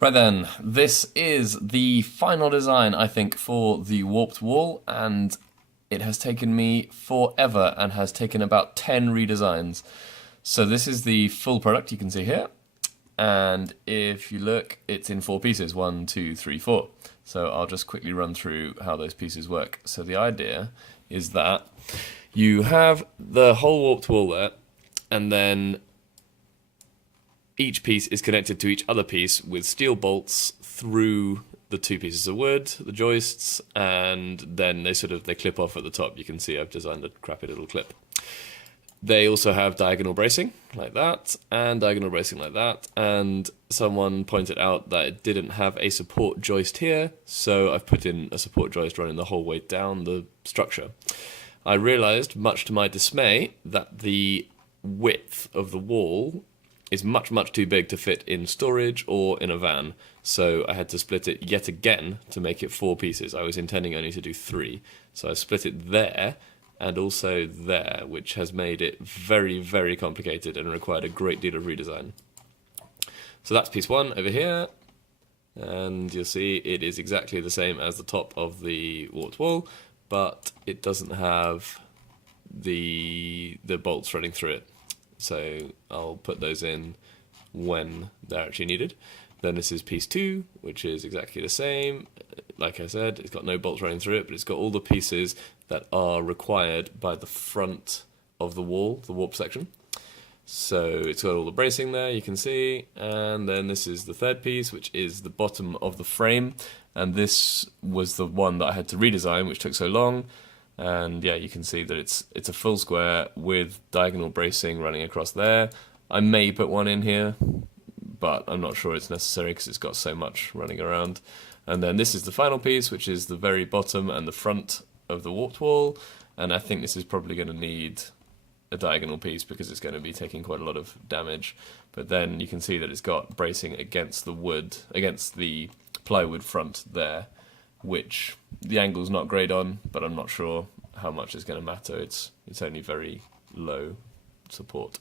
Right then, this is the final design, I think, for the warped wall, and it has taken me forever and has taken about 10 redesigns. So this is the full product you can see here, and if you look, it's in 4 pieces, 1, 2, 3, 4. So I'll just quickly run through how those pieces work. So the idea is that you have the whole warped wall there, and then each piece is connected to each other piece with steel bolts through the 2 pieces of wood, the joists, and then they clip off at the top. You can see I've designed a crappy little clip. They also have diagonal bracing like that, and diagonal bracing like that, and someone pointed out that it didn't have a support joist here, so I've put in a support joist running the whole way down the structure. I realized, much to my dismay, that the width of the wall is much, much too big to fit in storage or in a van, so I had to split it yet again to make it 4 pieces. I was intending only to do 3, so I split it there and also there, which has made it very, very complicated and required a great deal of redesign. So that's piece 1 over here, and you'll see it is exactly the same as the top of the warped wall, but it doesn't have the bolts running through it. So I'll put those in when they're actually needed. Then this is piece 2, which is exactly the same. Like I said, it's got no bolts running through it, but it's got all the pieces that are required by the front of the wall, the warp section. So it's got all the bracing there, you can see. And then this is the 3rd piece, which is the bottom of the frame. And this was the one that I had to redesign, which took so long. And yeah, you can see that it's a full square with diagonal bracing running across there. I may put one in here, but I'm not sure it's necessary because it's got so much running around. And then this is the final piece, which is the very bottom and the front of the warped wall. And I think this is probably going to need a diagonal piece because it's going to be taking quite a lot of damage. But then you can see that it's got bracing against the wood, against the plywood front there, which the angle's not great on, but I'm not sure how much is going to matter. It's only very low support.